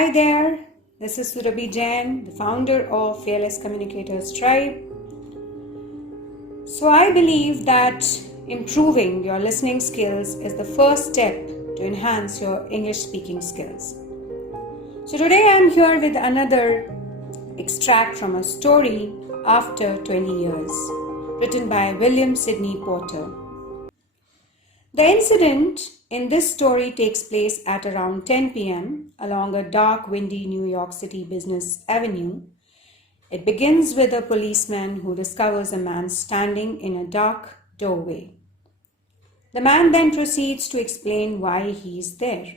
Hi there, this is Surabhijain, the founder of Fearless Communicators tribe. So I believe that improving your listening skills is the first step to enhance your English speaking skills. So today I am here with another extract from a story after 20 years, written by William Sidney Porter. The incident in this story takes place at around 10 p.m. along a dark, windy New York City business avenue. It begins with a policeman who discovers a man standing in a dark doorway. The man then proceeds to explain why he is there.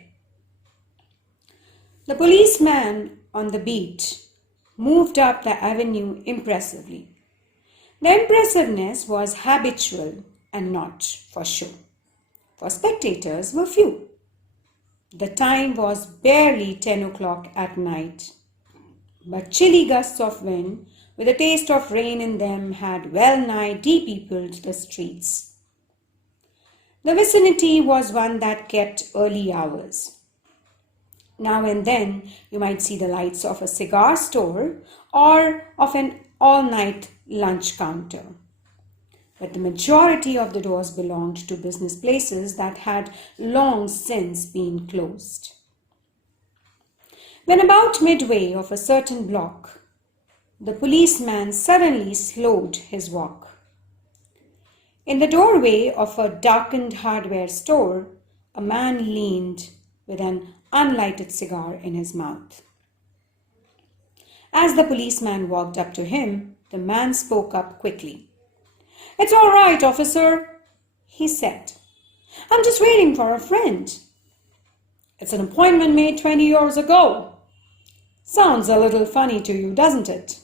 The policeman on the beat moved up the avenue impressively. The impressiveness was habitual and not for show, for spectators were few. The time was barely 10 o'clock at night, but chilly gusts of wind with a taste of rain in them had well-nigh de-peopled the streets. The vicinity was one that kept early hours. Now and then you might see the lights of a cigar store or of an all-night lunch counter. But the majority of the doors belonged to business places that had long since been closed. When about midway of a certain block, the policeman suddenly slowed his walk. In the doorway of a darkened hardware store, a man leaned with an unlighted cigar in his mouth. As the policeman walked up to him, the man spoke up quickly. "It's all right, officer," he said. "I'm just waiting for a friend." "It's an appointment made 20 years ago." "Sounds a little funny to you, doesn't it?"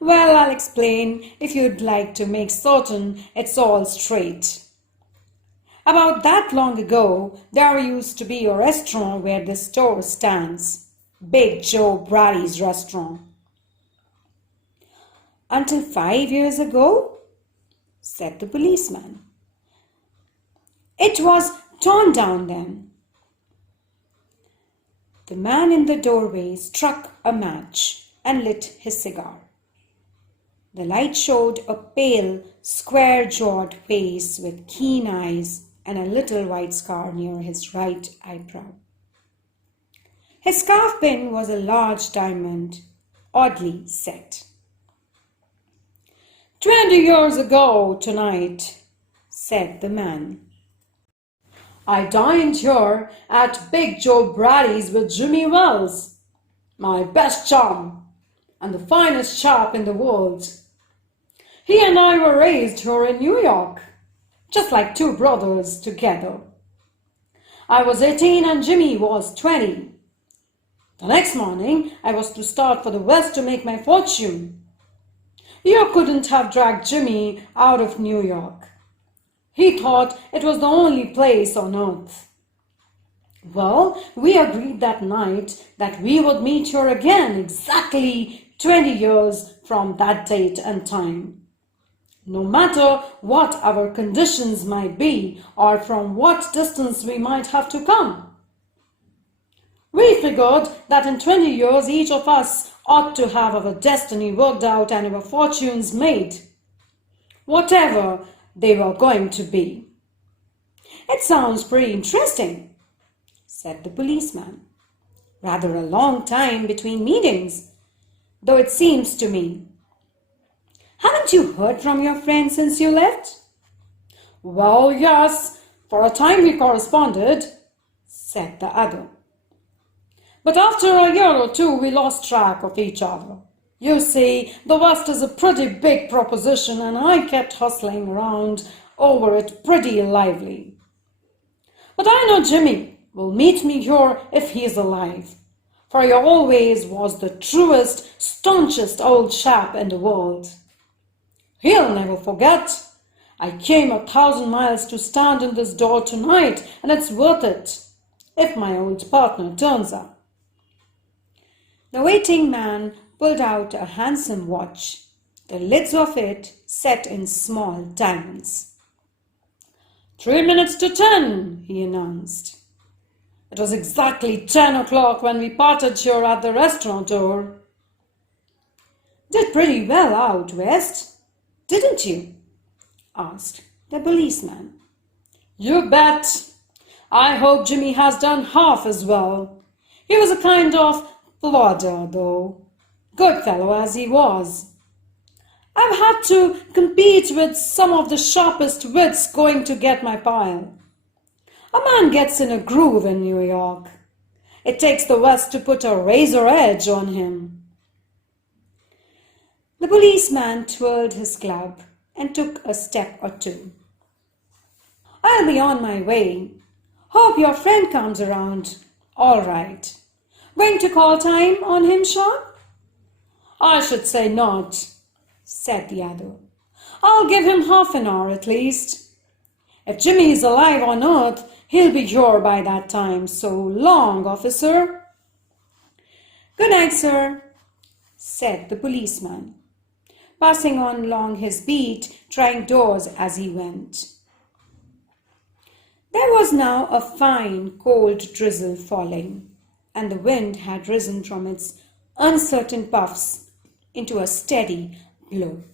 "Well, I'll explain if you'd like to make certain it's all straight. About that long ago, there used to be a restaurant where this store stands. Big Joe Brady's restaurant." "Until 5 years ago?" said the policeman. "It was torn down then." The man in the doorway struck a match and lit his cigar. The light showed a pale, square-jawed face with keen eyes and a little white scar near his right eyebrow. His scarf pin was a large diamond, oddly set. 20 years ago tonight," said the man, "I dined here at Big Joe Brady's with Jimmy Wells, my best chum and the finest chap in the world. He and I were raised here in New York, just like two brothers together. I was 18 and Jimmy was 20. The next morning I was to start for the West to make my fortune. You couldn't have dragged Jimmy out of New York. He thought it was the only place on earth. Well, we agreed that night that we would meet here again exactly 20 years from that date and time. No matter what our conditions might be or from what distance we might have to come. We figured that in 20 years each of us ought to have our destiny worked out and our fortunes made, whatever they were going to be." "It sounds pretty interesting," said the policeman. "Rather a long time between meetings, though it seems to me. Haven't you heard from your friend since you left?" "Well, yes, for a time we corresponded," said the other. "But after a year or two, we lost track of each other. You see, the West is a pretty big proposition, and I kept hustling around over it pretty lively. But I know Jimmy will meet me here if he's alive, for he always was the truest, staunchest old chap in the world. He'll never forget. I came 1,000 miles to stand in this door tonight, and it's worth it, if my old partner turns up." The waiting man pulled out a handsome watch, the lids of it set in small diamonds. 3 minutes to 10, he announced. It was exactly 10 o'clock when we parted here at the restaurant door. Did pretty well out west, didn't you? Asked the policeman. You bet. I hope Jimmy has done half as well. He was a kind of plodder, though. Good fellow as he was. I've had to compete with some of the sharpest wits going to get my pile. A man gets in a groove in New York. It takes the West to put a razor edge on him. The policeman twirled his club and took a step or two. I'll be on my way. Hope your friend comes around. All right. Going to call time on him, sharp? I should say not, said the other. I'll give him half an hour at least. If Jimmy is alive on earth, he'll be here by that time. So long, officer. Good night, sir, said the policeman, passing on along his beat, trying doors as he went. There was now a fine, cold drizzle falling, and the wind had risen from its uncertain puffs into a steady blow.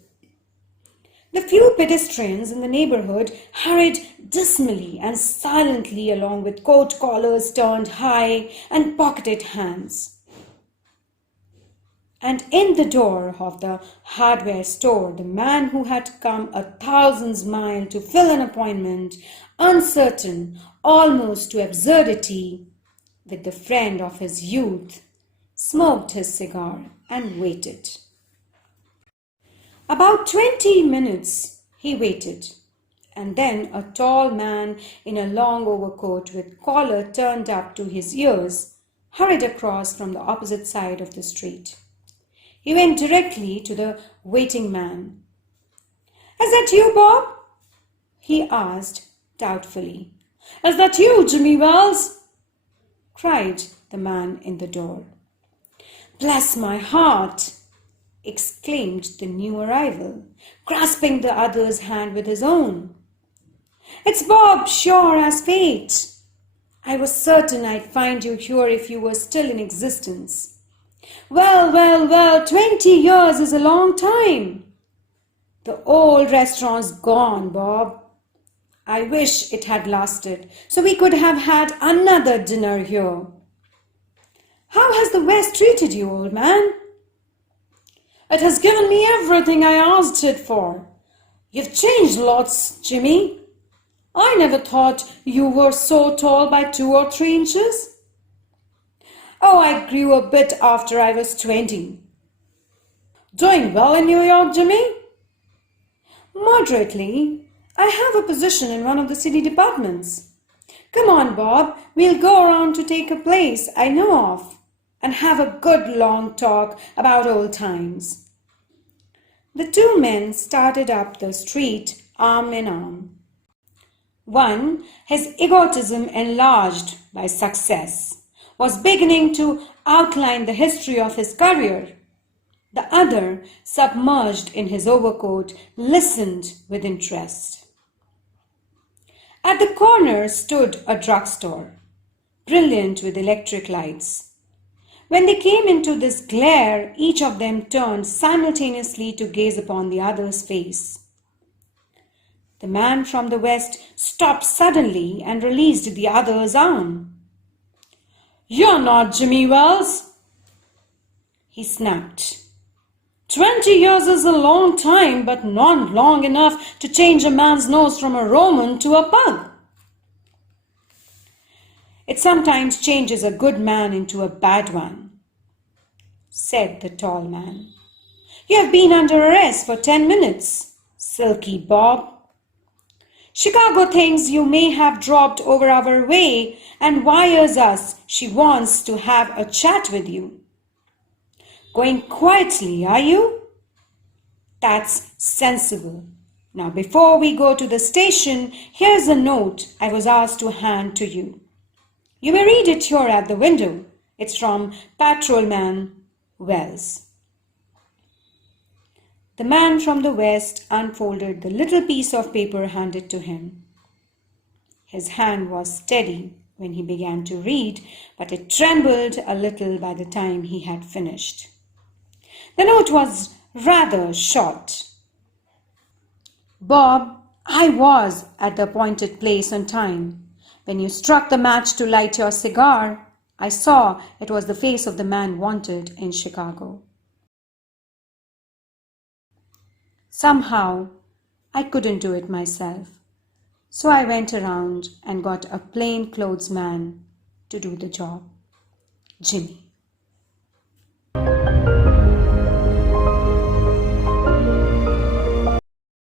The few pedestrians in the neighborhood hurried dismally and silently along with coat collars turned high and pocketed hands. And in the door of the hardware store, the man who had come 1,000 miles to fill an appointment, uncertain, almost to absurdity, with the friend of his youth, smoked his cigar and waited. About 20 minutes he waited, and then a tall man in a long overcoat with collar turned up to his ears hurried across from the opposite side of the street. He went directly to the waiting man. Is that you, Bob? He asked doubtfully. Is that you, Jimmy Wells? Cried the man in the door. Bless my heart, exclaimed the new arrival, grasping the other's hand with his own. It's Bob, sure as fate. I was certain I'd find you here if you were still in existence. Well, 20 years is a long time. The old restaurant's gone, Bob. I wish it had lasted, so we could have had another dinner here. How has the West treated you, old man? It has given me everything I asked it for. You've changed lots, Jimmy. I never thought you were so tall by 2 or 3 inches. Oh, I grew a bit after I was 20. Doing well in New York, Jimmy? Moderately. I have a position in one of the city departments. Come on, Bob. We'll go around to take a place I know of and have a good long talk about old times. The two men started up the street arm in arm. One, his egotism enlarged by success, was beginning to outline the history of his career. The other, submerged in his overcoat, listened with interest. At the corner stood a drugstore, brilliant with electric lights. When they came into this glare, each of them turned simultaneously to gaze upon the other's face. The man from the west stopped suddenly and released the other's arm. You're not Jimmy Wells, he snapped. 20 years is a long time, but not long enough to change a man's nose from a Roman to a pug. It sometimes changes a good man into a bad one, said the tall man. You have been under arrest for 10 minutes, Silky Bob. Chicago thinks you may have dropped over our way and wires us she wants to have a chat with you. Going quietly, are you? That's sensible. Now, before we go to the station, here's a note I was asked to hand to you. You may read it here at the window. It's from Patrolman Wells. The man from the west unfolded the little piece of paper handed to him. His hand was steady, when he began to read, but it trembled a little by the time he had finished. The note was rather short. Bob, I was at the appointed place on time. When you struck the match to light your cigar, I saw it was the face of the man wanted in Chicago. Somehow, I couldn't do it myself, so I went around and got a plainclothes man to do the job. Jimmy.